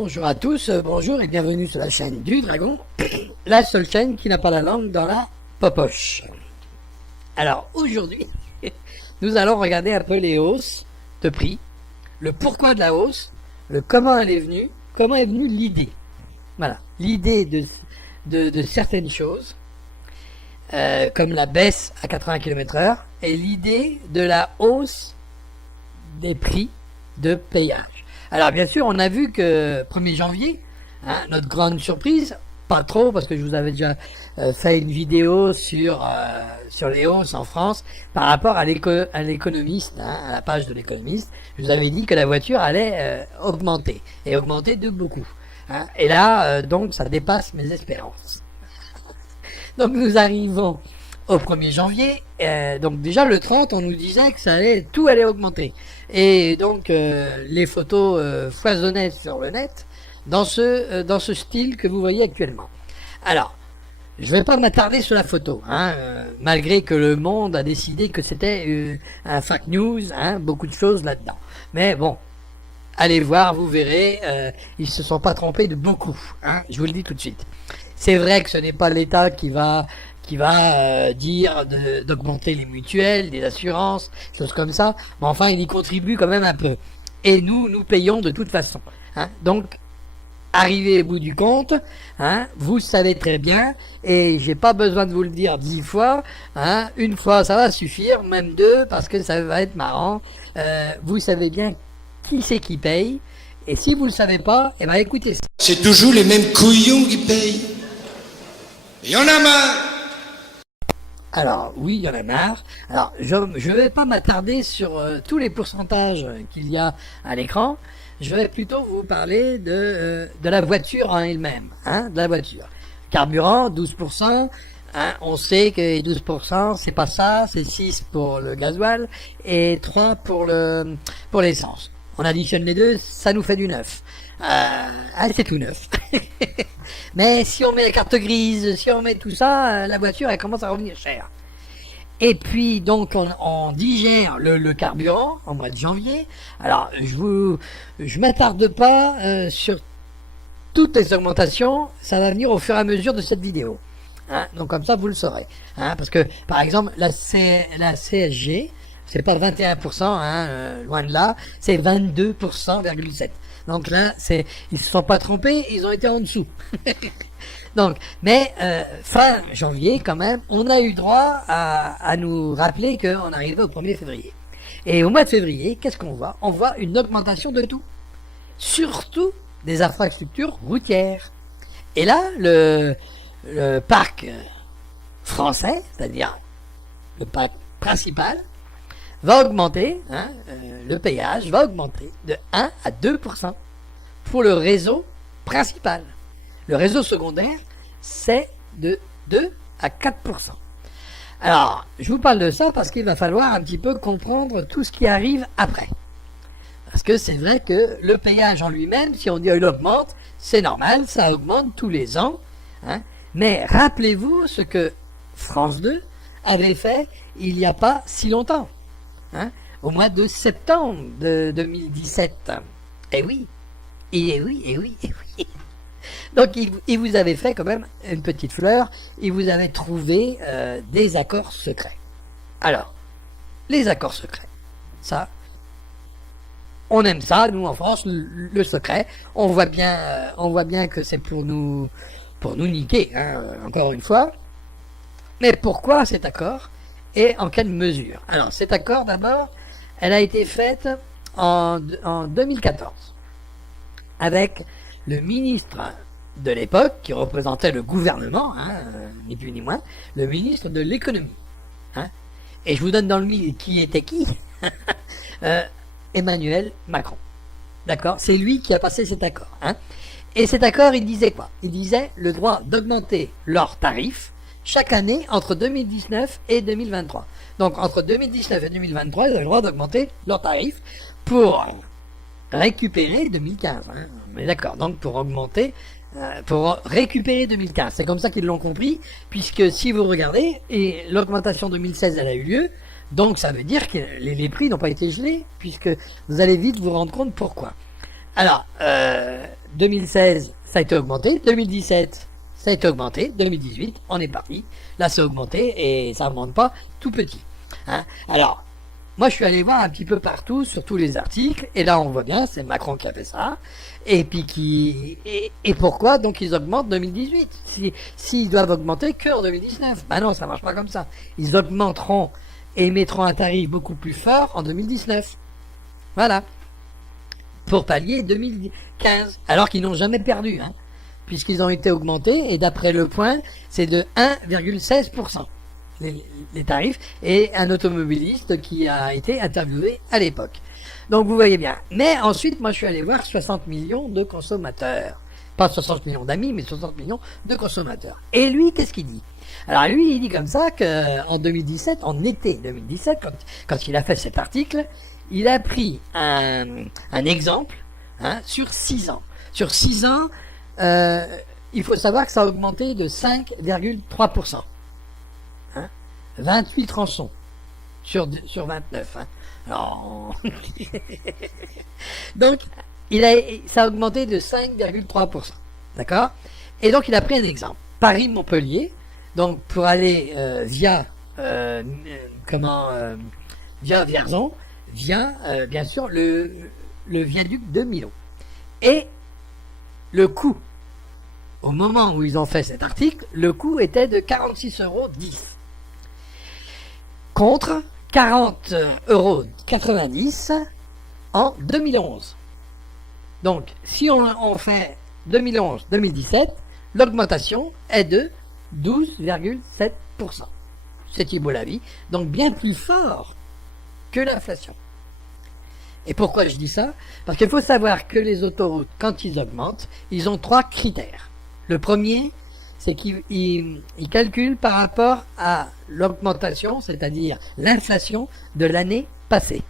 Bonjour à tous, bonjour et bienvenue sur la chaîne du Dragon, la seule chaîne qui n'a pas la langue dans la popoche. Alors aujourd'hui, nous allons regarder un peu les hausses de prix, le pourquoi de la hausse, le comment elle est venue, comment est venue l'idée. Voilà, l'idée de certaines choses, comme la baisse à 80 km/h et l'idée de la hausse des prix de payage. Alors bien sûr, on a vu que 1er janvier, notre grande surprise, pas trop parce que je vous avais déjà fait une vidéo sur les hausses en France par rapport à l'économiste, à la page de l'économiste. Je vous avais dit que la voiture allait augmenter et augmenter de beaucoup. Et là, donc, ça dépasse mes espérances. Donc nous arrivons au 1er janvier, donc déjà le 30, on nous disait que tout allait augmenter. Et donc les photos foisonnaient sur le net dans ce style que vous voyez actuellement. Alors, je vais pas m'attarder sur la photo, malgré que le Monde a décidé que c'était un fake news, beaucoup de choses là-dedans. Mais bon, allez voir, vous verrez, ils se sont pas trompés de beaucoup, je vous le dis tout de suite. C'est vrai que ce n'est pas l'État qui va dire d'augmenter les mutuelles, les assurances, choses comme ça, mais enfin il y contribue quand même un peu. Et nous payons de toute façon. Donc, arrivé au bout du compte, vous savez très bien, et j'ai pas besoin de vous le dire 10 fois, une fois ça va suffire, même 2, parce que ça va être marrant. Vous savez bien qui c'est qui paye, et si vous le savez pas, eh ben écoutez ça. C'est toujours les mêmes couillons qui payent. Il y en a marre. Alors oui, il y en a marre. Alors je vais pas m'attarder sur tous les pourcentages qu'il y a à l'écran. Je vais plutôt vous parler de la voiture en elle-même, de la voiture. Carburant, 12%. On sait que les 12%, c'est pas ça, c'est 6 pour le gasoil et 3 pour l'essence. On additionne les deux, ça nous fait du 9. C'est tout neuf. Mais si on met la carte grise, si on met tout ça, la voiture elle commence à revenir chère. Et puis donc on digère le carburant en mois de janvier. Alors je m'attarde pas sur toutes les augmentations, ça va venir au fur et à mesure de cette vidéo. Donc comme ça vous le saurez. Parce que par exemple la CSG, c'est pas 21%, loin de là, c'est 22,7%. Donc là, ils se sont pas trompés, ils ont été en dessous. Donc, mais fin janvier, quand même, on a eu droit à nous rappeler qu'on arrivait au 1er février. Et au mois de février, qu'est-ce qu'on voit? On voit une augmentation de tout. Surtout des infrastructures routières. Et là, le parc français, c'est-à-dire le parc principal, va augmenter, le péage va augmenter de 1 à 2% pour le réseau principal. Le réseau secondaire, c'est de 2 à 4%. Alors, je vous parle de ça parce qu'il va falloir un petit peu comprendre tout ce qui arrive après. Parce que c'est vrai que le péage en lui-même, si on dit il augmente, c'est normal, ça augmente tous les ans. Mais rappelez-vous ce que France 2 avait fait il n'y a pas si longtemps. Au mois de septembre de 2017. Eh oui, et oui, et oui, et oui. Donc il vous avait fait quand même une petite fleur, il vous avait trouvé des accords secrets. Alors, les accords secrets, ça, on aime ça, nous en France, le secret. On voit bien que c'est pour nous niquer, encore une fois. Mais pourquoi cet accord? Et en quelle mesure? Alors, cet accord, d'abord, elle a été faite en 2014 avec le ministre de l'époque qui représentait le gouvernement, ni plus ni moins, le ministre de l'économie. Et je vous donne dans le mille qui était qui. Emmanuel Macron. D'accord? C'est lui qui a passé cet accord. Et cet accord, il disait quoi? Il disait le droit d'augmenter leurs tarifs chaque année entre 2019 et 2023. Donc entre 2019 et 2023, ils ont le droit d'augmenter leurs tarifs pour récupérer 2015. On est d'accord. Donc pour augmenter, pour récupérer 2015. C'est comme ça qu'ils l'ont compris, puisque si vous regardez, et l'augmentation 2016, elle a eu lieu, donc ça veut dire que les prix n'ont pas été gelés, puisque vous allez vite vous rendre compte pourquoi. Alors, 2016, ça a été augmenté. 2017, ça a été augmenté. 2018, on est parti. Là, c'est augmenté et ça ne augmente pas tout petit. Hein. Alors, moi, je suis allé voir un petit peu partout sur tous les articles, et là, on voit bien, c'est Macron qui a fait ça, et puis et pourquoi donc ils augmentent 2018 s'ils doivent augmenter que en 2019? Ben non, ça marche pas comme ça. Ils augmenteront et mettront un tarif beaucoup plus fort en 2019. Voilà. Pour pallier 2015, alors qu'ils n'ont jamais perdu, hein, puisqu'ils ont été augmentés, et d'après le point, c'est de 1,16%. Les tarifs, et un automobiliste qui a été interviewé à l'époque. Donc vous voyez bien. Mais ensuite, moi je suis allé voir 60 millions de consommateurs. Pas 60 millions d'amis, mais 60 millions de consommateurs. Et lui, qu'est-ce qu'il dit? Alors lui, il dit comme ça qu'en 2017, en été 2017, quand il a fait cet article, il a pris un exemple, hein, sur 6 ans. Sur 6 ans, il faut savoir que ça a augmenté de 5,3%. 28 tronçons sur 29. Hein. Alors... donc, ça a augmenté de 5,3%. D'accord? Et donc, il a pris un exemple. Paris-Montpellier, donc pour aller via Vierzon, via, bien sûr, le viaduc de Millau. Et le coût, au moment où ils ont fait cet article, le coût était de 46,10 € contre 40,90 € en 2011. Donc, si on fait 2011-2017, l'augmentation est de 12,7%. C'est Thibault Lavie, donc bien plus fort que l'inflation. Et pourquoi je dis ça? Parce qu'il faut savoir que les autoroutes, quand ils augmentent, ils ont 3 critères. Le premier, c'est qu'ils calculent par rapport à l'augmentation, c'est-à-dire l'inflation de l'année passée.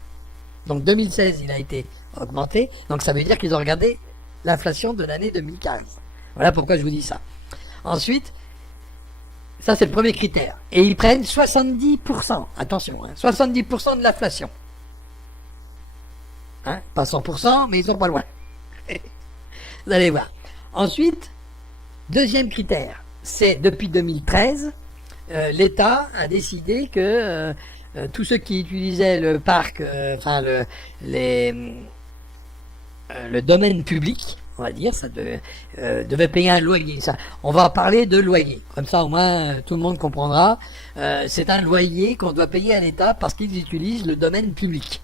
Donc 2016, il a été augmenté, donc ça veut dire qu'ils ont regardé l'inflation de l'année 2015. Voilà pourquoi je vous dis ça. Ensuite, ça c'est le premier critère. Et ils prennent 70%, attention, hein, 70% de l'inflation. Hein, pas 100%, mais ils sont pas loin. Vous allez voir. Ensuite, deuxième critère, c'est depuis 2013, l'État a décidé que tous ceux qui utilisaient le parc, le domaine public, on va dire, ça devait payer un loyer. Ça, on va parler de loyer. Comme ça, au moins, tout le monde comprendra. C'est un loyer qu'on doit payer à l'État parce qu'ils utilisent le domaine public.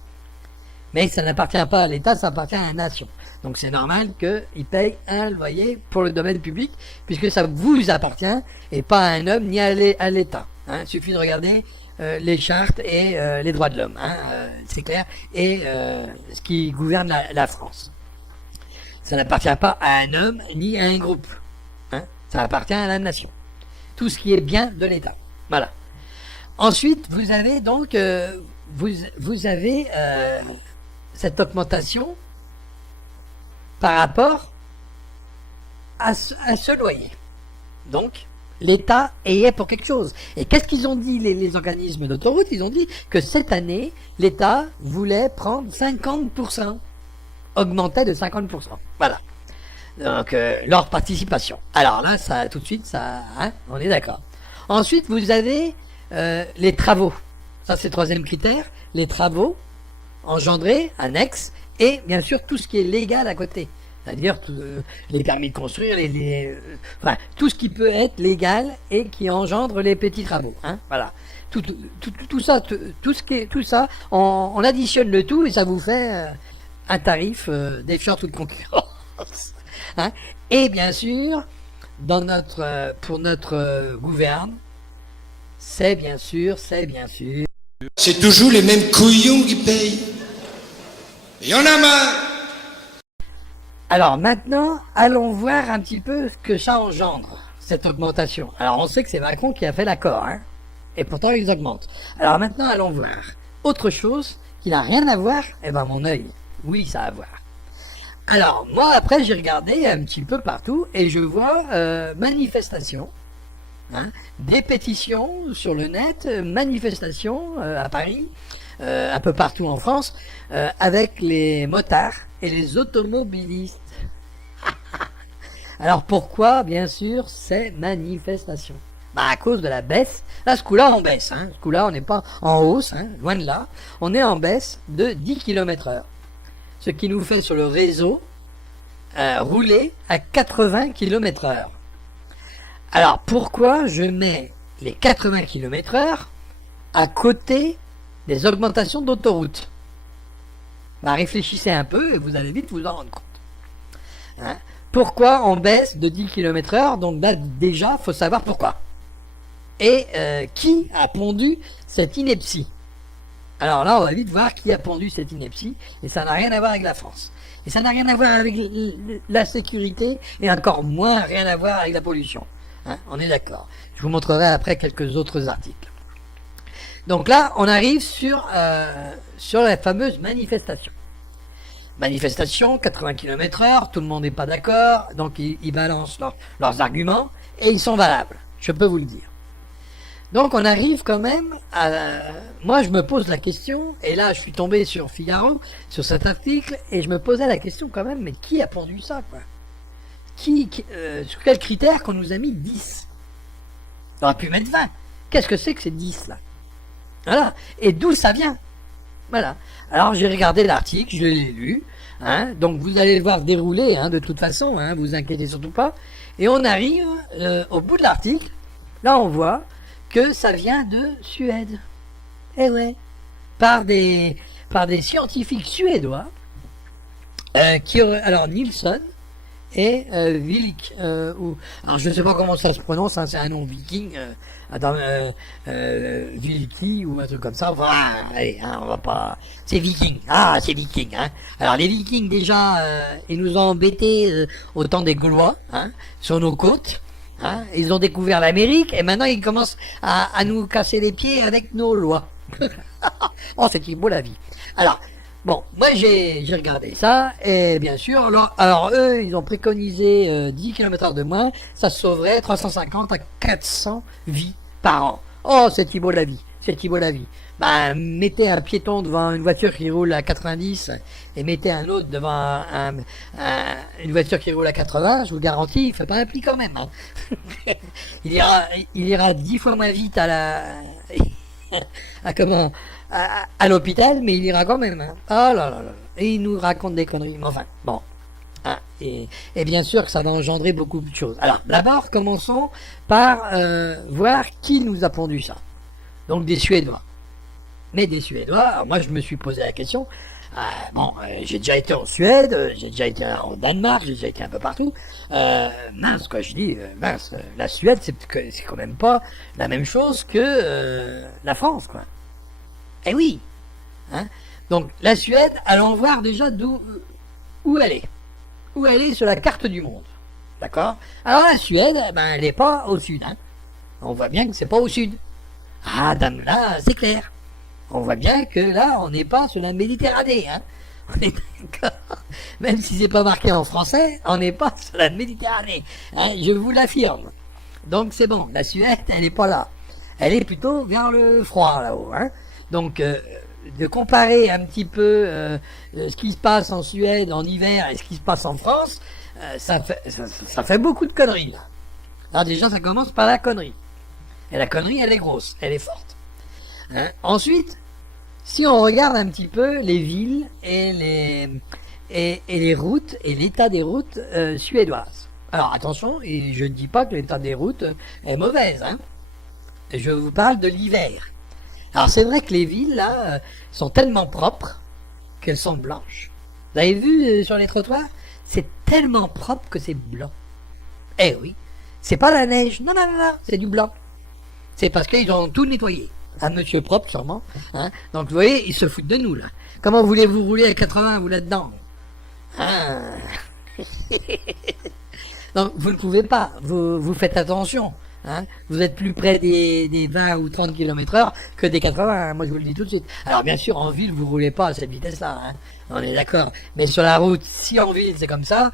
Mais ça n'appartient pas à l'État, ça appartient à la nation. Donc c'est normal qu'ils payent un loyer pour le domaine public, puisque ça vous appartient, et pas à un homme ni à l'État. Hein. Il suffit de regarder les chartes et les droits de l'homme, hein, c'est clair, et ce qui gouverne la France. Ça n'appartient pas à un homme ni à un groupe. Hein. Ça appartient à la nation. Tout ce qui est bien de l'État. Voilà. Ensuite, vous avez donc vous avez cette augmentation par rapport à ce loyer. Donc, l'État est pour quelque chose. Et qu'est-ce qu'ils ont dit, les organismes d'autoroute? Ils ont dit que cette année, l'État voulait prendre 50%. Augmentait de 50%. Voilà. Donc, leur participation. Alors là, ça, tout de suite, ça, hein, on est d'accord. Ensuite, vous avez les travaux. Ça, c'est le troisième critère. Les travaux engendrés, annexes, et bien sûr, tout ce qui est légal à côté. C'est-à-dire les permis de construire, enfin, tout ce qui peut être légal et qui engendre les petits travaux. Hein, voilà. Tout ça, tout ça, on additionne le tout et ça vous fait un tarif défiant toute concurrence. Hein. Et bien sûr, pour notre gouverne, c'est bien sûr. C'est toujours les mêmes couillons qui payent. Il y en a marre. Alors maintenant, allons voir un petit peu ce que ça engendre, cette augmentation. Alors on sait que c'est Macron qui a fait l'accord, hein, et pourtant ils augmentent. Alors maintenant, allons voir autre chose qui n'a rien à voir. Eh ben mon œil, oui, ça a à voir. Alors moi après j'ai regardé un petit peu partout et je vois manifestations, hein, des pétitions sur le net, manifestations à Paris, un peu partout en France, avec les motards et les automobilistes. Alors pourquoi, bien sûr, ces manifestations? Bah à cause de la baisse. Là, ce coup-là, on baisse. Hein. Ce coup-là, on n'est pas en hausse, hein, loin de là. On est en baisse de 10 km/h. Ce qui nous fait sur le réseau rouler à 80 km/h. Alors pourquoi je mets les 80 km/h à côté des augmentations d'autoroute? Bah, réfléchissez un peu et vous allez vite vous en rendre compte. Hein? Pourquoi on baisse de 10 km/h? Donc là, déjà, faut savoir pourquoi. Et qui a pondu cette ineptie? Alors là, on va vite voir qui a pondu cette ineptie, et ça n'a rien à voir avec la France. Et ça n'a rien à voir avec la sécurité, et encore moins rien à voir avec la pollution. Hein? On est d'accord. Je vous montrerai après quelques autres articles. Donc là, on arrive sur la fameuse manifestation. Manifestation, 80 km/h, tout le monde n'est pas d'accord, donc ils balancent leurs arguments, et ils sont valables, je peux vous le dire. Donc on arrive quand même à... Moi je me pose la question, et là je suis tombé sur Figaro, sur cet article, et je me posais la question quand même, mais qui a pondu ça, quoi? Sur quel critère qu'on nous a mis 10? On aurait pu mettre 20. Qu'est-ce que c'est que ces 10 là? Voilà. Et d'où ça vient? Voilà. Alors j'ai regardé l'article, je l'ai lu, hein, donc vous allez le voir dérouler, hein, de toute façon, hein, vous inquiétez surtout pas. Et on arrive au bout de l'article, là on voit que ça vient de Suède. Eh ouais. Par des scientifiques suédois, alors Nilsson et Wilk, alors je ne sais pas comment ça se prononce, hein, c'est un nom viking, Wilki ou un truc comme ça. Voilà, allez, hein, on va pas. C'est viking. Ah, c'est viking. Hein. Alors les vikings déjà, ils nous ont embêtés au temps des Gaulois, hein, sur nos côtes. Hein. Ils ont découvert l'Amérique et maintenant ils commencent à nous casser les pieds avec nos lois. Oh, c'est beau la vie. Alors. Bon, moi j'ai regardé ça, et bien sûr, alors eux, ils ont préconisé 10 km/h de moins, ça sauverait 350 à 400 vies par an. Oh, c'est beau la vie, c'est beau la vie. Bah, mettez un piéton devant une voiture qui roule à 90, et mettez un autre devant une voiture qui roule à 80, je vous garantis, il fait pas un pli quand même. Hein. il ira 10 fois moins vite à l'hôpital, mais il ira quand même. Hein. Oh là là là. Et il nous raconte des conneries. Mais enfin, bon. Hein. Et bien sûr que ça va engendrer beaucoup de choses. Alors, d'abord, commençons par voir qui nous a pondu ça. Donc, des Suédois. Mais des Suédois, alors moi je me suis posé la question. J'ai déjà été en Suède, j'ai déjà été en Danemark, j'ai déjà été un peu partout. Mince, quoi, je dis, la Suède, c'est quand même pas la même chose que la France, quoi. Eh oui, hein. Donc la Suède, allons voir déjà où elle est. Où elle est sur la carte du monde. D'accord? Alors la Suède, elle n'est pas au sud, hein. On voit bien que c'est pas au sud. Ah, dame, là, c'est clair. On voit bien que là, on n'est pas sur la Méditerranée, hein. On est d'accord. Même si c'est pas marqué en français, on n'est pas sur la Méditerranée. Hein, je vous l'affirme. Donc c'est bon, la Suède, elle n'est pas là. Elle est plutôt vers le froid là-haut, hein. Donc de comparer un petit peu ce qui se passe en Suède en hiver et ce qui se passe en France, ça fait beaucoup de conneries là. Alors déjà, ça commence par la connerie. Et la connerie, elle est grosse, elle est forte. Hein. Ensuite, si on regarde un petit peu les villes et les routes et l'état des routes suédoises. Alors attention, et je ne dis pas que l'état des routes est mauvaise. Hein. Je vous parle de l'hiver. Alors c'est vrai que les villes là sont tellement propres qu'elles sont blanches. Vous avez vu sur les trottoirs, c'est tellement propre que c'est blanc. Eh oui, c'est pas la neige, non, c'est du blanc. C'est parce qu'ils ont tout nettoyé. Un monsieur propre sûrement. Hein. Donc vous voyez, ils se foutent de nous là. Comment voulez-vous rouler à 80 vous là-dedans? Hein. Donc vous ne pouvez pas, vous faites attention. Hein. Vous êtes plus près des 20 ou 30 km/h que des 80, hein. Moi je vous le dis tout de suite. Alors bien sûr en ville vous roulez pas à cette vitesse-là, hein. On est d'accord. Mais sur la route, si en ville c'est comme ça,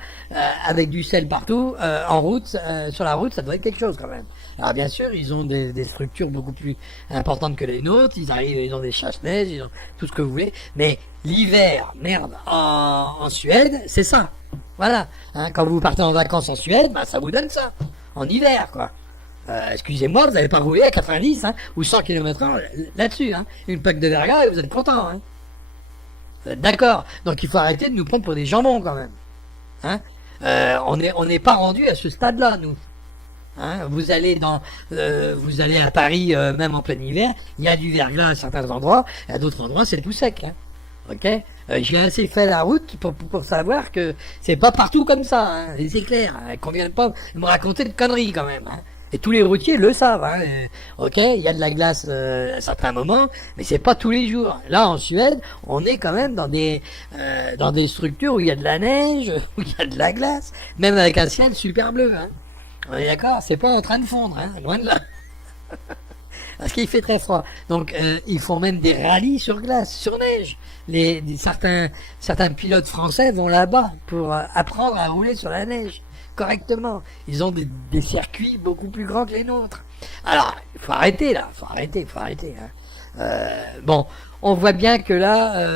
avec du sel partout, en route, sur la route ça doit être quelque chose quand même. Alors bien sûr ils ont des structures beaucoup plus importantes que les nôtres, ils ont des chasse-neige, ils ont tout ce que vous voulez. Mais l'hiver, merde, en Suède, c'est ça. Voilà. Hein, quand vous partez en vacances en Suède, bah, ça vous donne ça. En hiver, quoi. Excusez-moi, vous n'allez pas rouler à 90 hein, ou 100 km/h là-dessus. Hein. Une plaque de verglas et vous êtes content. Hein. Vous êtes d'accord. Donc il faut arrêter de nous prendre pour des jambons quand même. Hein. On n'est pas rendu à ce stade-là, nous. Hein, vous allez à Paris, même en plein hiver, il y a du verglas à certains endroits, et à d'autres endroits c'est tout sec. Hein. Ok, j'ai assez fait la route pour savoir que c'est pas partout comme ça. Hein, et c'est clair. Hein, qu'on vienne pas me raconter de conneries quand même. Hein. Et tous les routiers le savent. Hein, ok, il y a de la glace à certains moments, mais c'est pas tous les jours. Là en Suède, on est quand même dans des structures où il y a de la neige, où il y a de la glace, même avec un ciel super bleu. Hein. On est d'accord, c'est pas en train de fondre, hein, loin de là. Parce qu'il fait très froid. Donc ils font même des rallyes sur glace, sur neige. Certains pilotes français vont là-bas pour apprendre à rouler sur la neige correctement. Ils ont des circuits beaucoup plus grands que les nôtres. Alors, il faut arrêter là, faut arrêter. Hein. Bon, on voit bien que là,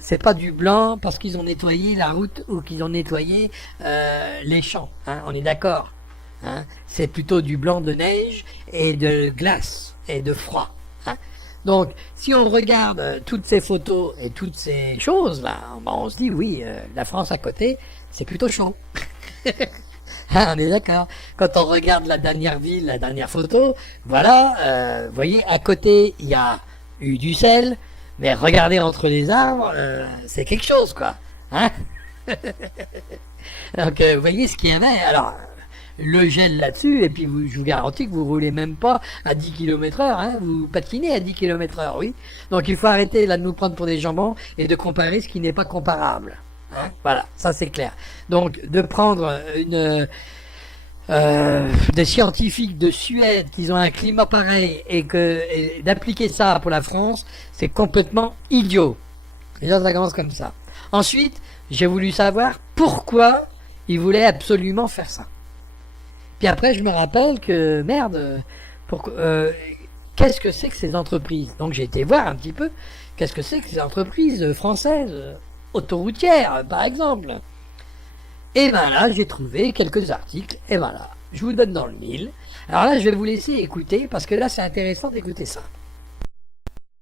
c'est pas du blanc parce qu'ils ont nettoyé la route ou qu'ils ont nettoyé les champs. Hein, on est d'accord. Hein, c'est plutôt du blanc de neige et de glace et de froid. Hein. Donc, si on regarde toutes ces photos et toutes ces choses là, on se dit oui, la France à côté, c'est plutôt chaud. Hein, on est d'accord. Quand on regarde la dernière ville, la dernière photo, voilà, vous voyez, à côté il y a eu du sel, mais regardez entre les arbres, c'est quelque chose quoi. Hein. Donc, vous voyez ce qu'il y avait. Alors. Le gel là-dessus, et puis je vous garantis que vous roulez même pas à 10 km/h, hein, vous patinez à 10 km/h, oui. Donc il faut arrêter là de nous prendre pour des jambons et de comparer ce qui n'est pas comparable. Hein, voilà, ça c'est clair. Donc de prendre des scientifiques de Suède qui ont un climat pareil et d'appliquer ça pour la France, c'est complètement idiot. Déjà ça commence comme ça. Ensuite, j'ai voulu savoir pourquoi ils voulaient absolument faire ça. Puis après, je me rappelle que, merde, qu'est-ce que c'est que ces entreprises? Donc j'ai été voir un petit peu, qu'est-ce que c'est que ces entreprises françaises, autoroutières, par exemple. Et ben là, j'ai trouvé quelques articles, et ben là, je vous donne dans le mille. Alors là, je vais vous laisser écouter, parce que là, c'est intéressant d'écouter ça.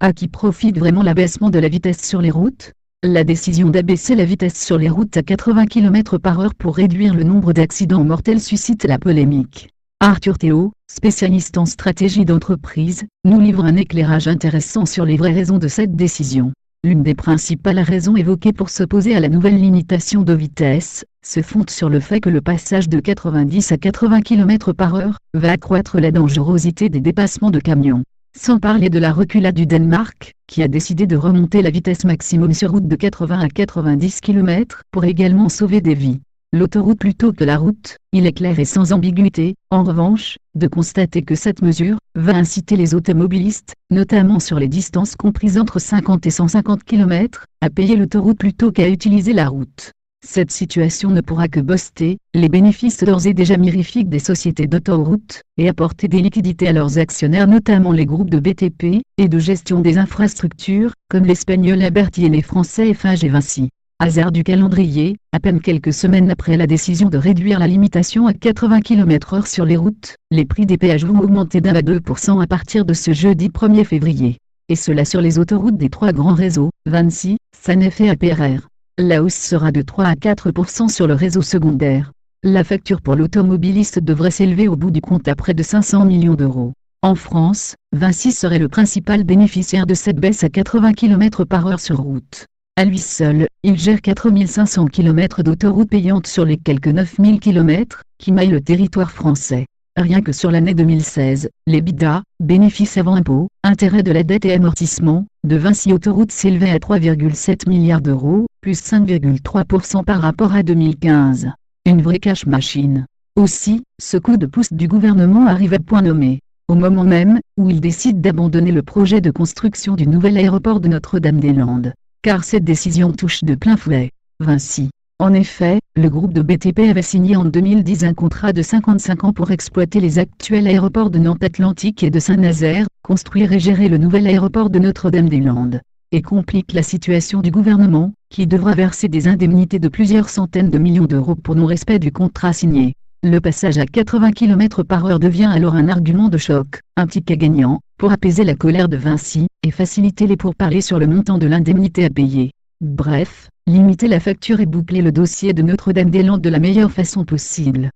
À qui profite vraiment l'abaissement de la vitesse sur les routes? La décision d'abaisser la vitesse sur les routes à 80 km/h pour réduire le nombre d'accidents mortels suscite la polémique. Arthur Théo, spécialiste en stratégie d'entreprise, nous livre un éclairage intéressant sur les vraies raisons de cette décision. L'une des principales raisons évoquées pour s'opposer à la nouvelle limitation de vitesse se fonde sur le fait que le passage de 90 à 80 km/h va accroître la dangerosité des dépassements de camions. Sans parler de la reculade du Danemark, qui a décidé de remonter la vitesse maximum sur route de 80 à 90 km pour également sauver des vies. L'autoroute plutôt que la route, il est clair et sans ambiguïté, en revanche, de constater que cette mesure va inciter les automobilistes, notamment sur les distances comprises entre 50 et 150 km, à payer l'autoroute plutôt qu'à utiliser la route. Cette situation ne pourra que booster les bénéfices d'ores et déjà mirifiques des sociétés d'autoroutes, et apporter des liquidités à leurs actionnaires, notamment les groupes de BTP, et de gestion des infrastructures, comme l'Espagnol Abertis et les Français Eiffage et Vinci. Hasard du calendrier, à peine quelques semaines après la décision de réduire la limitation à 80 km/h sur les routes, les prix des péages vont augmenter d'1 à 2% à partir de ce jeudi 1er février. Et cela sur les autoroutes des trois grands réseaux, Vinci, SANEF et APRR. La hausse sera de 3 à 4% sur le réseau secondaire. La facture pour l'automobiliste devrait s'élever au bout du compte à près de 500 millions d'euros. En France, Vinci serait le principal bénéficiaire de cette baisse à 80 km/h sur route. À lui seul, il gère 4500 km d'autoroutes payantes sur les quelques 9000 km qui maillent le territoire français. Rien que sur l'année 2016, l'EBITDA, bénéfices avant impôts, intérêts de la dette et amortissement, de Vinci Autoroutes s'élevait à 3,7 milliards d'euros, plus 5,3% par rapport à 2015. Une vraie cash machine. Aussi, ce coup de pouce du gouvernement arrive à point nommé. Au moment même, où il décide d'abandonner le projet de construction du nouvel aéroport de Notre-Dame-des-Landes. Car cette décision touche de plein fouet Vinci. En effet, le groupe de BTP avait signé en 2010 un contrat de 55 ans pour exploiter les actuels aéroports de Nantes Atlantique et de Saint-Nazaire, construire et gérer le nouvel aéroport de Notre-Dame-des-Landes. et complique la situation du gouvernement, qui devra verser des indemnités de plusieurs centaines de millions d'euros pour non-respect du contrat signé. Le passage à 80 km/h devient alors un argument de choc, un ticket gagnant, pour apaiser la colère de Vinci, et faciliter les pourparlers sur le montant de l'indemnité à payer. Bref, limiter la facture et boucler le dossier de Notre-Dame-des-Landes de la meilleure façon possible.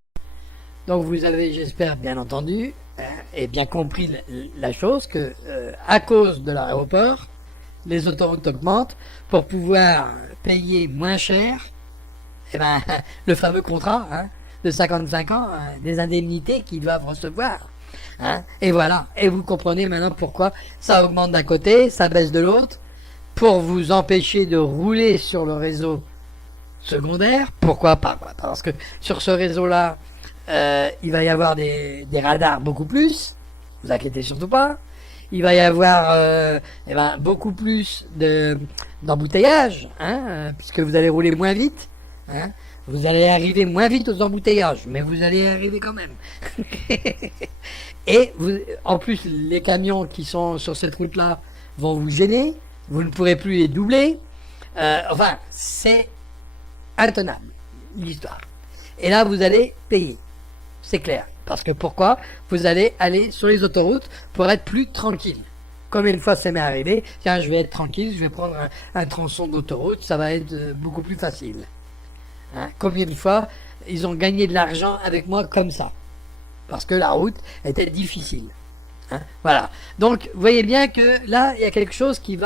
Donc vous avez, j'espère, bien entendu et bien compris la chose que à cause de l'aéroport, les autoroutes augmentent pour pouvoir payer moins cher le fameux contrat de 55 ans, des indemnités qu'ils doivent recevoir. Et voilà, et vous comprenez maintenant pourquoi ça augmente d'un côté, ça baisse de l'autre, pour vous empêcher de rouler sur le réseau secondaire. Pourquoi pas? Parce que sur ce réseau-là, il va y avoir des radars beaucoup plus, vous inquiétez surtout pas. Il va y avoir beaucoup plus d'embouteillages, puisque vous allez rouler moins vite. Vous allez arriver moins vite aux embouteillages, mais vous allez y arriver quand même. Et en plus, les camions qui sont sur cette route-là vont vous gêner. Vous ne pourrez plus les doubler. Enfin, c'est intenable, l'histoire. Et là, vous allez payer. C'est clair. Parce que pourquoi? Vous allez aller sur les autoroutes pour être plus tranquille. Comme une fois ça m'est arrivé, tiens, je vais être tranquille, je vais prendre un tronçon d'autoroute, ça va être beaucoup plus facile. Combien de fois ils ont gagné de l'argent avec moi comme ça? Parce que la route était difficile. Voilà. Donc, vous voyez bien que là, il y a quelque chose qui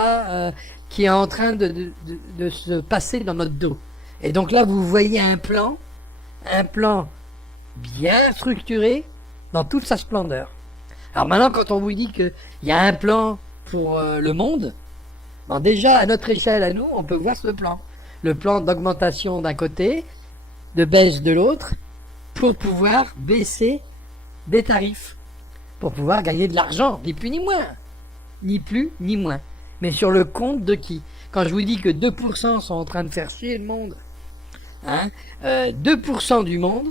est en train de se passer dans notre dos. Et donc là, vous voyez un plan bien structuré dans toute sa splendeur. Alors maintenant, quand on vous dit qu'il y a un plan pour le monde, bon, déjà, à notre échelle, à nous, on peut voir ce plan. Le plan d'augmentation d'un côté, de baisse de l'autre, pour pouvoir baisser des tarifs. Pour pouvoir gagner de l'argent, ni plus ni moins. Ni plus ni moins. Mais sur le compte de qui? Quand je vous dis que 2% sont en train de faire chier le monde, 2% du monde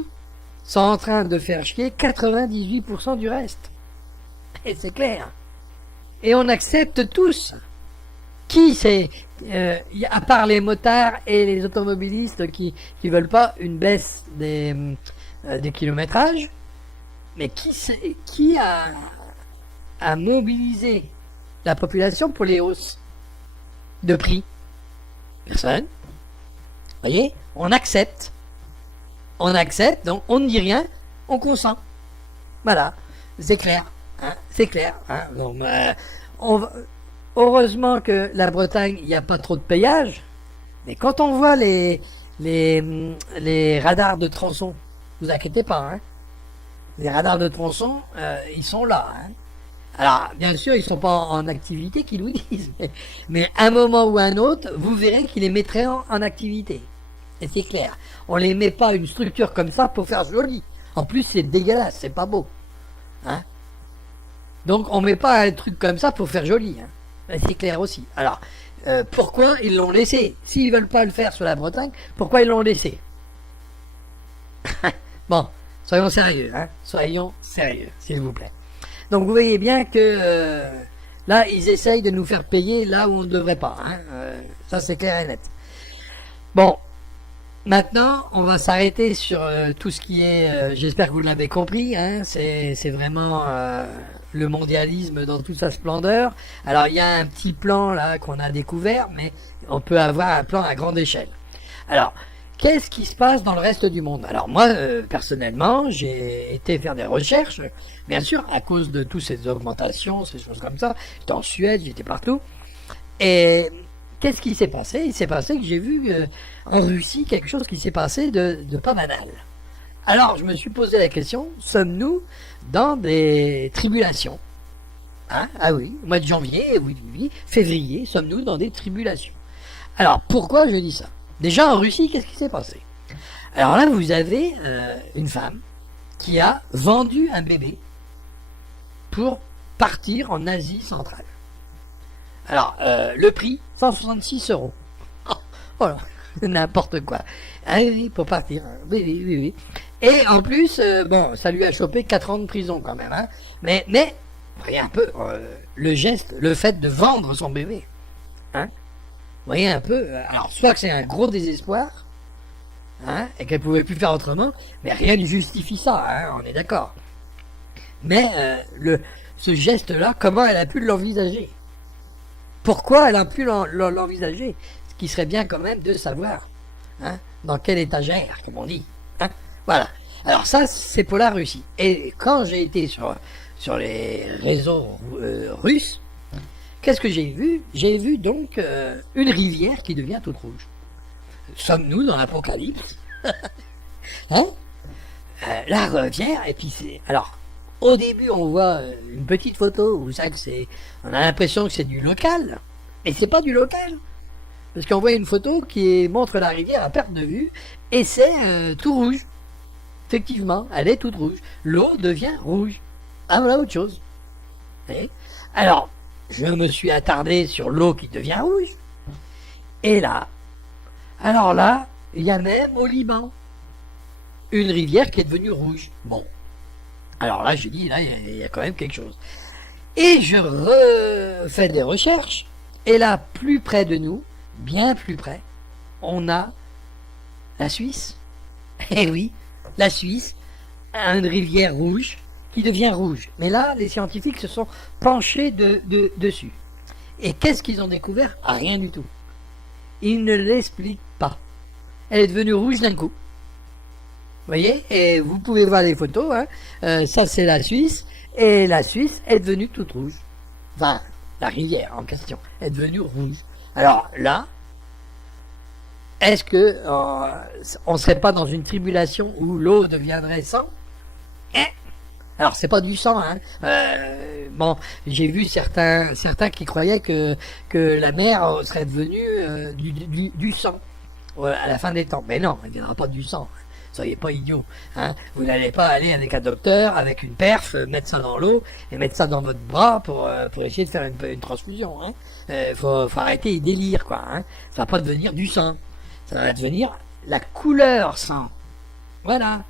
sont en train de faire chier 98% du reste. Et c'est clair. Et on accepte tous. Qui c'est, à part les motards et les automobilistes qui veulent pas une baisse des kilométrages, mais qui a mobilisé la population pour les hausses de prix? Personne. Vous voyez, on accepte, donc on ne dit rien, on consent. Voilà, c'est clair, c'est clair. Donc, heureusement que la Bretagne, il n'y a pas trop de péage, mais quand on voit les radars de tronçons, vous inquiétez pas, les radars de tronçons, ils sont là. Alors, bien sûr, ils sont pas en activité, qu'ils vous disent, mais à un moment ou à un autre, vous verrez qu'ils les mettraient en activité. Et c'est clair. On les met pas une structure comme ça pour faire joli. En plus, c'est dégueulasse, c'est pas beau. Donc, on met pas un truc comme ça pour faire joli. C'est clair aussi. Alors, pourquoi ils l'ont laissé? S'ils veulent pas le faire sur la Bretagne, pourquoi ils l'ont laissé? Bon, soyons sérieux, soyons sérieux, s'il vous plaît. Donc vous voyez bien que là, ils essayent de nous faire payer là où on ne devrait pas. Ça, c'est clair et net. Bon, maintenant, on va s'arrêter sur tout ce qui est, j'espère que vous l'avez compris, c'est vraiment le mondialisme dans toute sa splendeur. Alors, il y a un petit plan là qu'on a découvert, mais on peut avoir un plan à grande échelle. Alors, qu'est-ce qui se passe dans le reste du monde? Alors moi, personnellement, j'ai été faire des recherches, bien sûr, à cause de toutes ces augmentations, ces choses comme ça. J'étais en Suède, j'étais partout. Et qu'est-ce qui s'est passé? Il s'est passé que j'ai vu en Russie quelque chose qui s'est passé de pas banal. Alors, je me suis posé la question, sommes-nous dans des tribulations? Ah oui, au mois de janvier, oui, février, sommes-nous dans des tribulations? Alors, pourquoi je dis ça? Déjà en Russie, qu'est-ce qui s'est passé? Alors là, vous avez une femme qui a vendu un bébé pour partir en Asie centrale. Alors, le prix, 166 €. Voilà, n'importe quoi. Oui, pour partir. Oui. Et en plus, bon, ça lui a chopé 4 ans de prison quand même. Mais voyez un peu le geste, le fait de vendre son bébé. Hein, vous voyez un peu, alors soit que c'est un gros désespoir, hein, et qu'elle pouvait plus faire autrement, mais rien ne justifie ça, hein, on est d'accord. Mais ce geste-là, comment elle a pu l'envisager? Pourquoi elle a pu l'envisager? Ce qui serait bien quand même de savoir, hein, dans quelle étagère, comme on dit. Hein, voilà. Alors ça, c'est pour la Russie. Et quand j'ai été sur les réseaux russes, qu'est-ce que j'ai vu? J'ai vu donc une rivière qui devient toute rouge. Sommes-nous dans l'Apocalypse? Hein, la rivière, et puis c'est... Alors, au début, on voit une petite photo où ça que c'est... On a l'impression que c'est du local, mais c'est pas du local. Parce qu'on voit une photo qui montre la rivière à perte de vue, et c'est tout rouge. Effectivement, elle est toute rouge. L'eau devient rouge. Ah, voilà autre chose. Et alors, je me suis attardé sur l'eau qui devient rouge. Et là, alors là, il y a même au Liban une rivière qui est devenue rouge. Bon. Alors là, je dis, là, il y a quand même quelque chose. Et je refais des recherches. Et là, plus près de nous, bien plus près, on a la Suisse. Eh oui, la Suisse a une rivière rouge qui devient rouge. Mais là, les scientifiques se sont penchés dessus. Et qu'est-ce qu'ils ont découvert? Rien du tout. Ils ne l'expliquent pas. Elle est devenue rouge d'un coup. Vous voyez? Et vous pouvez voir les photos. Hein. Ça, c'est la Suisse. Et la Suisse est devenue toute rouge. Enfin, la rivière en question est devenue rouge. Alors là, est-ce que on ne serait pas dans une tribulation où l'eau deviendrait sang? Alors c'est pas du sang, hein. Bon, j'ai vu certains qui croyaient que la mer serait devenue du sang à la fin des temps. Mais non, il n'y aura pas du sang. Soyez pas idiots. Hein. Vous n'allez pas aller avec un docteur, avec une perf, mettre ça dans l'eau et mettre ça dans votre bras pour essayer de faire une transfusion. Hein. Faut arrêter les délires, quoi. Hein. Ça va pas devenir du sang. Ça va devenir la couleur sang. Voilà.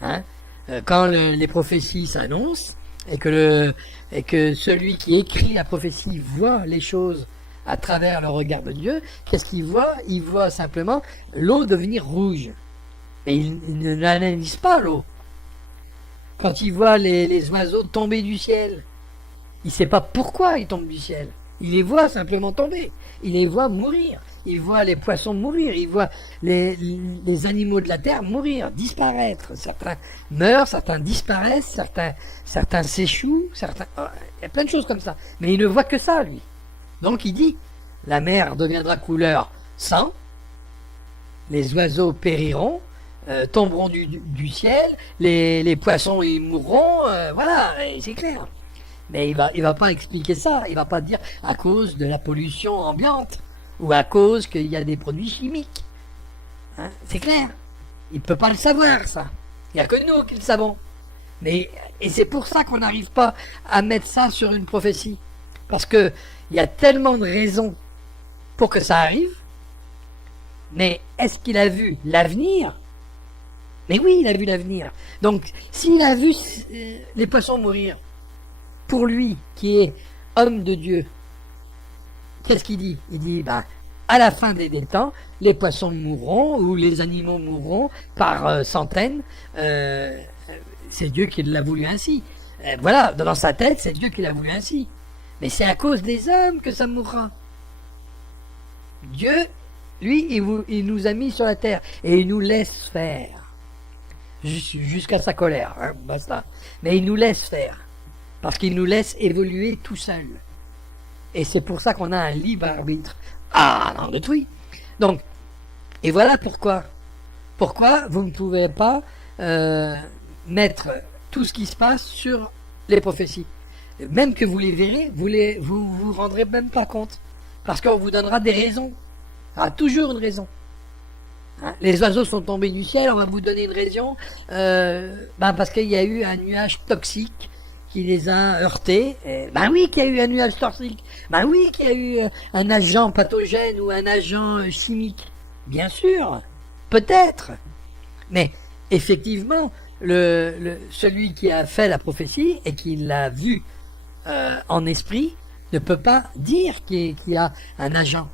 Hein. Quand les prophéties s'annoncent et que celui qui écrit la prophétie voit les choses à travers le regard de Dieu, qu'est-ce qu'il voit? Il voit simplement l'eau devenir rouge. Mais il ne l'analyse pas, l'eau. Quand il voit les oiseaux tomber du ciel, il ne sait pas pourquoi ils tombent du ciel. Il les voit simplement tomber. Il les voit mourir. Il voit les poissons mourir. Il voit les animaux de la terre mourir, disparaître. Certains meurent, certains disparaissent, certains s'échouent, certains... Il y a plein de choses comme ça. Mais il ne voit que ça, lui. Donc il dit, la mer deviendra couleur sang, les oiseaux périront, tomberont du ciel, les poissons ils mourront, voilà, c'est clair. Mais il va pas expliquer ça, il va pas dire à cause de la pollution ambiante ou à cause qu'il y a des produits chimiques. Hein, c'est clair. Il peut pas le savoir, ça. Il n'y a que nous qui le savons. Et c'est pour ça qu'on n'arrive pas à mettre ça sur une prophétie. Parce que il y a tellement de raisons pour que ça arrive. Mais est-ce qu'il a vu l'avenir? Mais oui, il a vu l'avenir. Donc, s'il a vu les poissons mourir, pour lui, qui est homme de Dieu, qu'est-ce qu'il dit? Il dit, à la fin des temps, les poissons mourront, ou les animaux mourront par centaines. C'est Dieu qui l'a voulu ainsi. Voilà, dans sa tête, c'est Dieu qui l'a voulu ainsi. Mais c'est à cause des hommes que ça mourra. Dieu, lui, il nous a mis sur la terre, et il nous laisse faire. Jusqu'à sa colère, hein, basta. Mais il nous laisse faire. Parce qu'il nous laisse évoluer tout seul. Et c'est pour ça qu'on a un libre arbitre. Ah, non, de oui. Donc, et voilà pourquoi. Pourquoi vous ne pouvez pas mettre tout ce qui se passe sur les prophéties. Même que vous les verrez, vous rendrez même pas compte. Parce qu'on vous donnera des raisons. Il y aura toujours une raison. Hein, les oiseaux sont tombés du ciel, on va vous donner une raison. Parce qu'il y a eu un nuage toxique qui les a heurtés. Oui, qu'il y a eu un nuage toxique. Oui, qu'il y a eu un agent pathogène ou un agent chimique. Bien sûr, peut-être. Mais effectivement, celui qui a fait la prophétie et qui l'a vu en esprit, ne peut pas dire qu'il a un agent.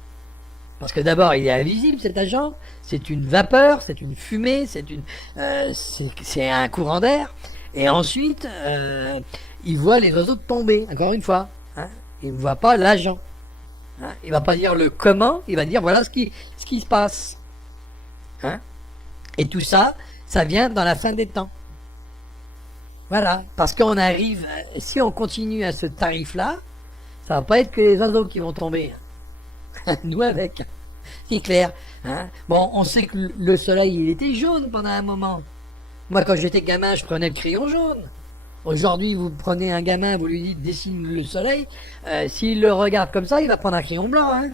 Parce que d'abord, il est invisible, cet agent, c'est une vapeur, c'est une fumée, c'est un courant d'air. Et ensuite, il voit les oiseaux tomber, encore une fois. Hein. Il ne voit pas l'agent. Hein. Il va pas dire le comment, il va dire voilà ce qui se passe. Hein. Et tout ça, ça vient dans la fin des temps. Voilà, parce qu'on arrive, si on continue à ce tarif-là, ça va pas être que les oiseaux qui vont tomber. Nous avec. C'est clair. Hein. Bon, on sait que le soleil, il était jaune pendant un moment. Moi, quand j'étais gamin, je prenais le crayon jaune. Aujourd'hui, vous prenez un gamin, vous lui dites dessine le soleil. S'il le regarde comme ça, il va prendre un crayon blanc. Hein.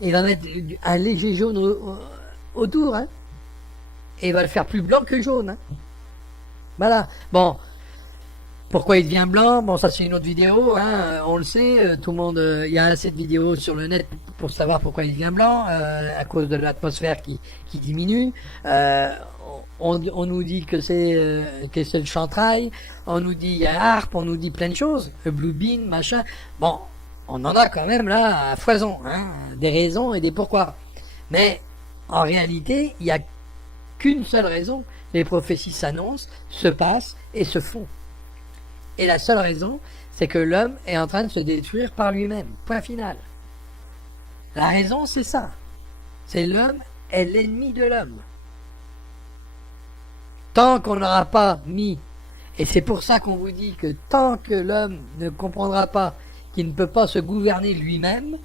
Il va mettre un léger jaune autour. Hein. Et il va le faire plus blanc que jaune. Hein. Voilà. Bon. Pourquoi il devient blanc? Bon, ça c'est une autre vidéo, hein, on le sait, tout le monde, il y a assez de vidéos sur le net pour savoir pourquoi il devient blanc, à cause de l'atmosphère qui diminue. On nous dit que c'est le chantrail, on nous dit il y a harpe, on nous dit plein de choses, le blue bean, machin. Bon, on en a quand même là à foison, hein, des raisons et des pourquoi. Mais en réalité, il n'y a qu'une seule raison. Les prophéties s'annoncent, se passent et se font. Et la seule raison, c'est que l'homme est en train de se détruire par lui-même. Point final. La raison, c'est ça. C'est l'homme est l'ennemi de l'homme. Tant qu'on n'aura pas mis, et c'est pour ça qu'on vous dit que tant que l'homme ne comprendra pas qu'il ne peut pas se gouverner lui-même,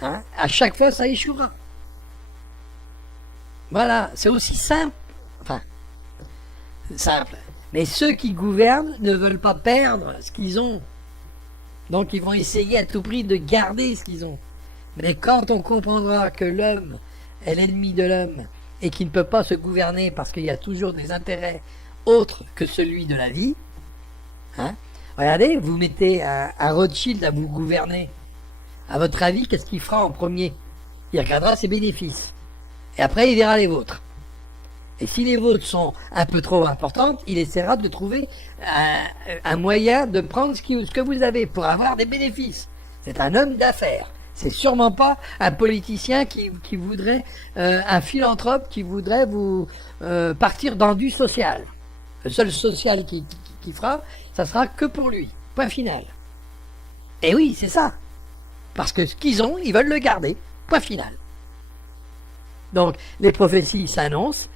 hein, à chaque fois ça échouera. Voilà, c'est aussi simple. Enfin, simple. Mais ceux qui gouvernent ne veulent pas perdre ce qu'ils ont. Donc ils vont essayer à tout prix de garder ce qu'ils ont. Mais quand on comprendra que l'homme est l'ennemi de l'homme et qu'il ne peut pas se gouverner parce qu'il y a toujours des intérêts autres que celui de la vie, hein, regardez, vous mettez un Rothschild à vous gouverner. À votre avis, qu'est-ce qu'il fera en premier? Il regardera ses bénéfices. Et après, il verra les vôtres. Et si les vôtres sont un peu trop importantes, il essaiera de trouver un moyen de prendre ce que vous avez pour avoir des bénéfices. C'est un homme d'affaires. C'est sûrement pas un politicien qui voudrait, un philanthrope qui voudrait vous partir dans du social. Le seul social qu'il fera, ça sera que pour lui. Point final. Et oui, c'est ça. Parce que ce qu'ils ont, ils veulent le garder. Point final. Donc, les prophéties s'annoncent.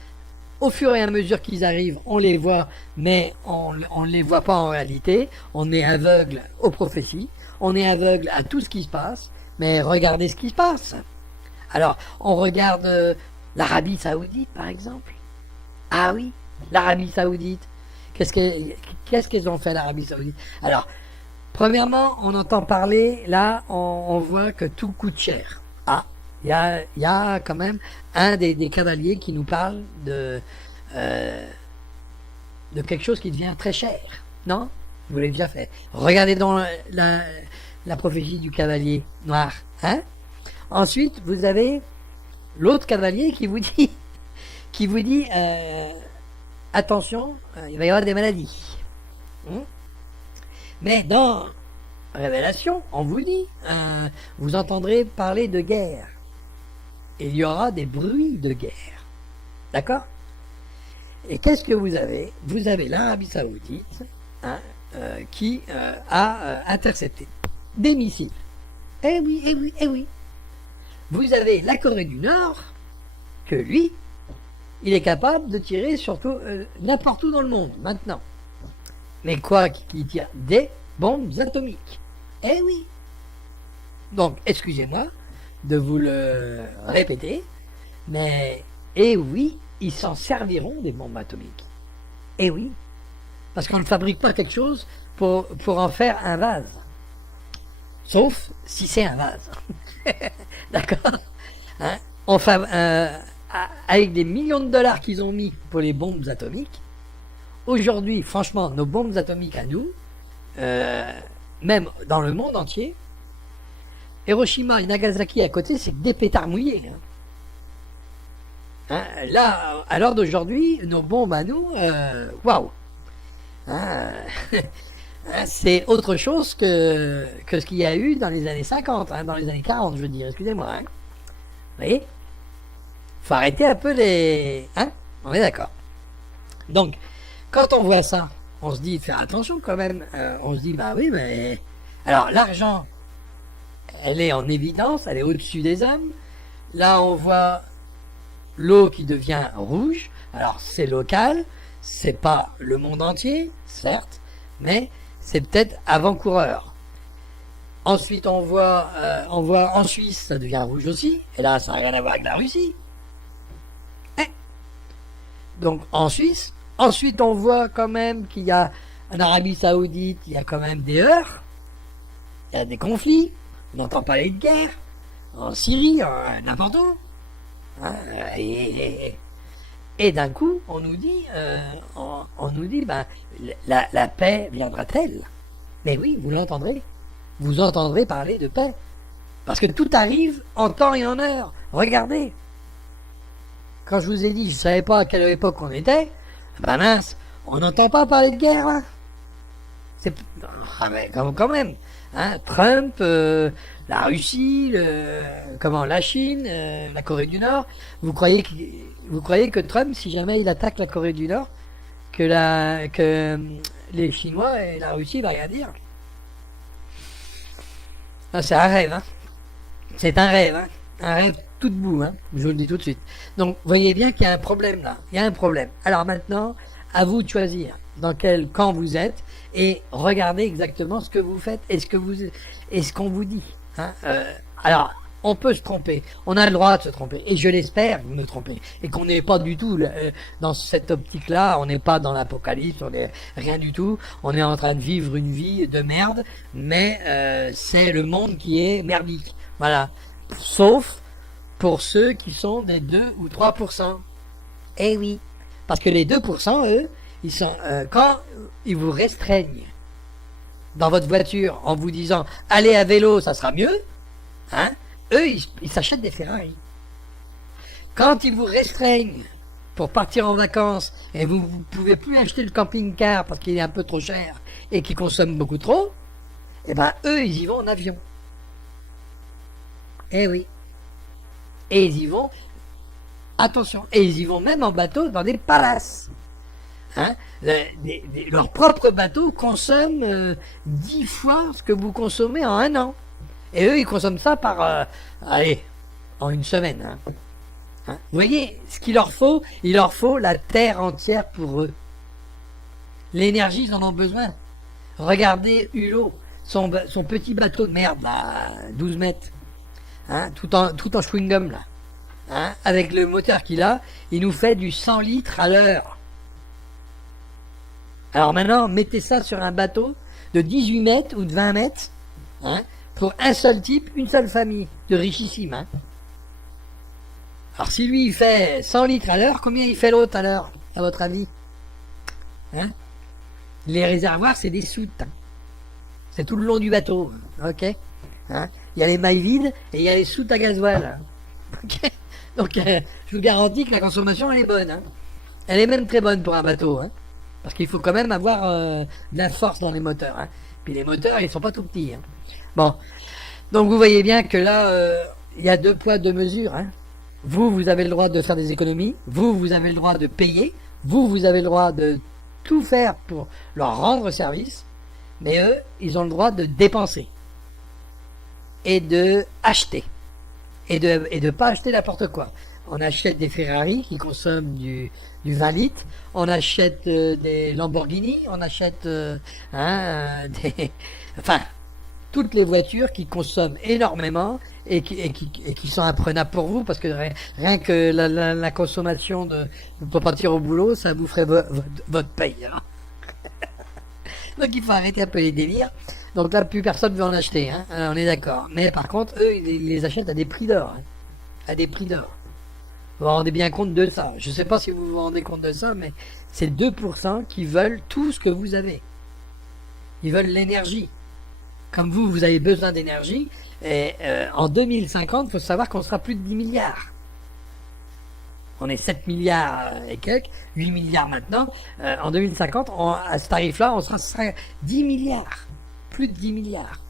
Au fur et à mesure qu'ils arrivent, on les voit, mais on ne les voit pas en réalité. On est aveugle aux prophéties, on est aveugle à tout ce qui se passe, mais regardez ce qui se passe. Alors, on regarde l'Arabie Saoudite, par exemple. Ah oui, l'Arabie Saoudite. Qu'est-ce qu'ils ont fait, l'Arabie Saoudite? Alors, premièrement, on entend parler, là, on voit que tout coûte cher. Ah, il y a quand même un des cavaliers qui nous parle de quelque chose qui devient très cher. Non? Vous l'avez déjà fait. Regardez dans la prophétie du cavalier noir. Hein? Ensuite, vous avez l'autre cavalier qui vous dit attention, il va y avoir des maladies. Mais dans Révélation, on vous dit, vous entendrez parler de guerre. Il y aura des bruits de guerre. D'accord? Et qu'est-ce que vous avez? Vous avez l'Arabie Saoudite, hein, qui a intercepté des missiles. Eh oui, eh oui, eh oui. Vous avez la Corée du Nord, que lui, il est capable de tirer surtout n'importe où dans le monde, maintenant. Mais quoi qu'il tire? Des bombes atomiques. Eh oui. Donc, excusez-moi de vous le répéter, mais, eh oui, ils s'en serviront des bombes atomiques. Eh oui. Parce qu'on ne fabrique pas quelque chose pour en faire un vase. Sauf si c'est un vase. D'accord? Hein? Avec des millions de dollars qu'ils ont mis pour les bombes atomiques, aujourd'hui, franchement, nos bombes atomiques à nous, même dans le monde entier, Hiroshima et Nagasaki à côté, c'est que des pétards mouillés. Hein? Là, à l'heure d'aujourd'hui, nos bombes à nous, waouh! Hein? Hein, c'est autre chose que ce qu'il y a eu dans les années 50, hein, dans les années 40, je veux dire, excusez-moi. Hein. Vous voyez? Faut arrêter un peu les... Hein? On est d'accord. Donc, quand on voit ça, on se dit, faire attention quand même. On se dit, bah oui, mais... Alors, l'argent, elle est en évidence, elle est au-dessus des hommes. Là, on voit l'eau qui devient rouge. Alors, c'est local, c'est pas le monde entier, certes, mais c'est peut-être avant-coureur. Ensuite, on voit en Suisse, ça devient rouge aussi. Et là, ça n'a rien à voir avec la Russie. Donc, en Suisse. Ensuite, on voit quand même qu'il y a en Arabie Saoudite, il y a quand même des heurts. Il y a des conflits. On n'entend parler de guerre. En Syrie, n'importe où. Hein, et d'un coup, on nous dit, ben, la paix viendra-t-elle? Mais oui, vous l'entendrez. Vous entendrez parler de paix. Parce que tout arrive en temps et en heure. Regardez. Quand je vous ai dit, je ne savais pas à quelle époque on était, ben mince, on n'entend pas parler de guerre, là. C'est... Ah mais quand même. Hein, Trump, la Russie, la Chine, la Corée du Nord. Vous croyez que Trump, si jamais il attaque la Corée du Nord, que les Chinois et la Russie va rien dire? Ah, c'est un rêve, hein. C'est un rêve, hein. Un rêve tout debout, hein. Je vous le dis tout de suite. Donc, vous voyez bien qu'il y a un problème là. Il y a un problème. Alors maintenant, à vous de choisir dans quel camp vous êtes et regardez exactement ce que vous faites et ce qu'on vous dit. Hein. Alors, on peut se tromper. On a le droit de se tromper. Et je l'espère me tromper. Et qu'on n'est pas du tout dans cette optique-là. On n'est pas dans l'apocalypse. On n'est rien du tout. On est en train de vivre une vie de merde. Mais c'est le monde qui est merdique. Voilà. Sauf pour ceux qui sont des 2 ou 3%. Eh oui. Parce que les 2%, eux, ils sont quand ils vous restreignent dans votre voiture en vous disant allez à vélo, ça sera mieux, hein, eux, ils s'achètent des Ferrari. Quand ils vous restreignent pour partir en vacances et vous ne pouvez plus acheter le camping-car parce qu'il est un peu trop cher et qu'il consomme beaucoup trop, eh ben eux, ils y vont en avion. Eh oui. Et ils y vont, attention, et ils y vont même en bateau dans des palaces. Hein, leurs propres bateaux consomment 10 fois ce que vous consommez en un an. Et eux, ils consomment ça en une semaine. Hein. Hein, vous voyez, ce qu'il leur faut, il leur faut la terre entière pour eux. L'énergie, ils en ont besoin. Regardez Hulot, son petit bateau de merde, là, 12 mètres. Hein, tout en chewing-gum, là. Hein, avec le moteur qu'il a, il nous fait du 100 litres à l'heure. Alors maintenant, mettez ça sur un bateau de 18 mètres ou de 20 mètres, hein, pour un seul type, une seule famille, de richissimes. Hein. Alors si lui, il fait 100 litres à l'heure, combien il fait l'autre à l'heure, à votre avis? Hein? Les réservoirs, c'est des soutes. Hein. C'est tout le long du bateau. Ok, hein. Il y a les mailles vides et il y a les soutes à gasoil. Ok. Donc, je vous garantis que la consommation, elle est bonne. Hein. Elle est même très bonne pour un bateau. Hein. Parce qu'il faut quand même avoir de la force dans les moteurs. Hein. Puis les moteurs, ils sont pas tout petits. Hein. Bon. Donc, vous voyez bien que là, il y a 2 poids, 2 mesures. Hein. Vous avez le droit de faire des économies. Vous avez le droit de payer. Vous avez le droit de tout faire pour leur rendre service. Mais eux, ils ont le droit de dépenser. Et de acheter. Et de pas acheter n'importe quoi. On achète des Ferrari qui consomment du 20 litres, on achète des Lamborghini, on achète enfin, toutes les voitures qui consomment énormément et qui sont imprenables pour vous, parce que rien que la consommation pour partir au boulot, ça vous ferait votre paye. Hein. Donc il faut arrêter un peu les délires. Donc là, plus personne ne veut en acheter, hein. On est d'accord. Mais par contre, eux, ils les achètent à des prix d'or. Hein. À des prix d'or. Vous vous rendez bien compte de ça. Je ne sais pas si vous vous rendez compte de ça, mais c'est 2% qui veulent tout ce que vous avez. Ils veulent l'énergie. Comme vous avez besoin d'énergie. Et en 2050, il faut savoir qu'on sera plus de 10 milliards. on est 7 milliards et quelques, 8 milliards maintenant. En 2050, à ce tarif-là, on sera 10 milliards. Plus de 10 milliards.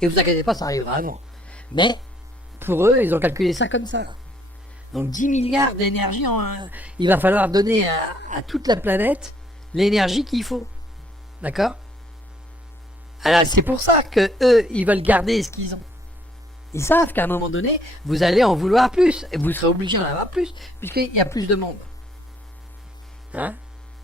Et vous inquiétez pas, ça arrivera avant. Mais, pour eux, ils ont calculé ça comme ça. Donc 10 milliards d'énergie, il va falloir donner à toute la planète l'énergie qu'il faut. D'accord? Alors c'est pour ça que eux, ils veulent garder ce qu'ils ont. Ils savent qu'à un moment donné, vous allez en vouloir plus, et vous serez obligé d'en avoir plus, puisqu'il y a plus de monde. Hein?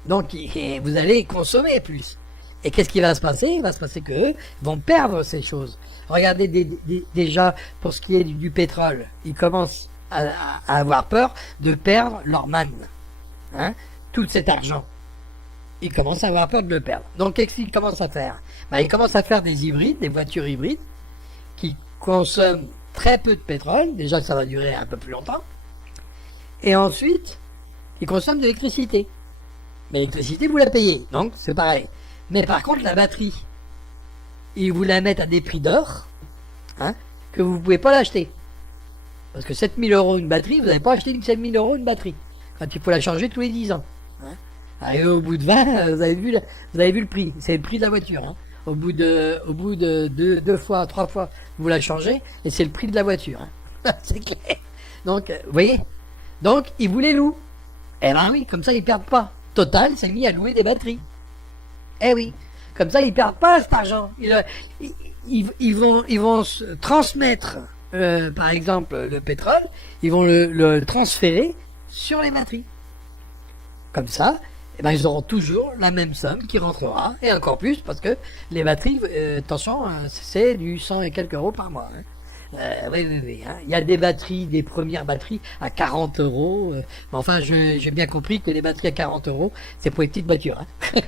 Donc vous allez consommer plus. Et qu'est-ce qui va se passer? Il va se passer qu'eux vont perdre ces choses. Regardez déjà, pour ce qui est du pétrole, ils commencent à avoir peur de perdre leur manne. Hein? Tout cet argent. Ils commencent à avoir peur de le perdre. Donc qu'est-ce qu'ils commencent à faire? Ils commencent à faire des hybrides, des voitures hybrides, qui consomment très peu de pétrole. Déjà, ça va durer un peu plus longtemps. Et ensuite, ils consomment de l'électricité. Mais l'électricité, vous la payez. Donc, c'est pareil. Mais par contre, la batterie, ils vous la mettent à des prix d'or, hein, que vous ne pouvez pas l'acheter. Parce que 7 000 € une batterie, vous n'avez pas acheté 7 000 € une batterie. Quand il faut la changer tous les 10 ans. Hein. Arrivé au bout de 20, vous avez vu le prix. C'est le prix de la voiture. Hein. Au bout de deux fois, 3 fois, vous la changez, et c'est le prix de la voiture. Hein. C'est clair. Donc, vous voyez? Donc, ils vous les louent. Eh ben oui, comme ça, ils perdent pas. Total s'est mis à louer des batteries. Eh oui. Comme ça, ils perdent pas cet argent. Ils vont se transmettre, par exemple, le pétrole, ils vont le transférer sur les batteries. Comme ça, eh ben, ils auront toujours la même somme qui rentrera, et encore plus, parce que les batteries, attention, hein, c'est du 100 et quelques euros par mois. Hein. Oui. Hein. Il y a des batteries, des premières batteries à 40 €. Mais enfin, j'ai bien compris que les batteries à 40 €, c'est pour les petites voitures. Hein.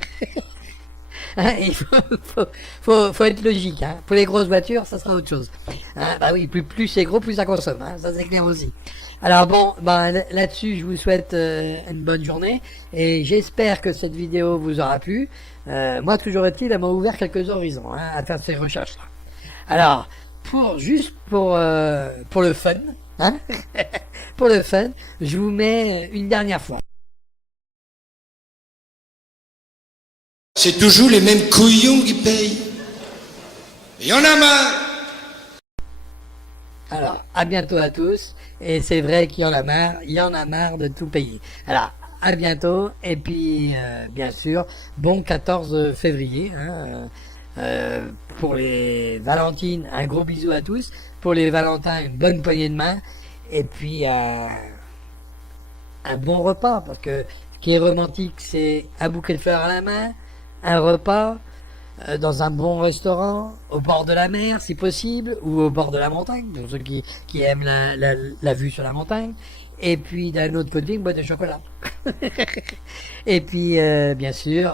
Hein, il faut être logique. Hein. Pour les grosses voitures, ça sera autre chose. Hein, bah oui, plus c'est gros, plus ça consomme. Hein, ça c'est clair aussi. Alors bon, là-dessus, je vous souhaite une bonne journée et j'espère que cette vidéo vous aura plu. Moi, toujours est-il, elle m'a ouvert quelques horizons hein, à faire ces recherches-là. Alors, pour le fun, hein, pour le fun, je vous mets une dernière fois. C'est toujours les mêmes couillons qui payent. Et y en a marre. Alors, à bientôt à tous. Et c'est vrai qu'il y en a marre de tout payer. Alors, à bientôt. Et puis, bien sûr, bon 14 février. Hein, pour les Valentines, un gros bisou à tous. Pour les Valentins, une bonne poignée de main. Et puis, un bon repas. Parce que ce qui est romantique, c'est un bouquet de fleurs à la main, un repas dans un bon restaurant, au bord de la mer si possible, ou au bord de la montagne, pour ceux qui aiment la vue sur la montagne, et puis d'un autre côté une boîte de chocolat. Et puis bien sûr,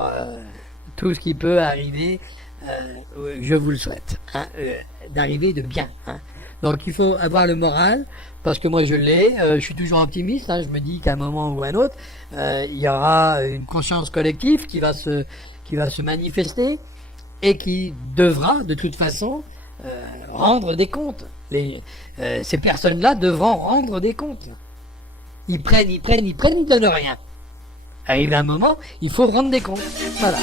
tout ce qui peut arriver, je vous le souhaite, hein, d'arriver de bien. Hein. Donc il faut avoir le moral, parce que moi je l'ai, je suis toujours optimiste, hein, je me dis qu'à un moment ou à un autre, il y aura une conscience collective qui va se manifester, et qui devra de toute façon rendre des comptes. Ces personnes-là devront rendre des comptes. Ils prennent, ils donnent rien. Arrive un moment, il faut rendre des comptes. Voilà.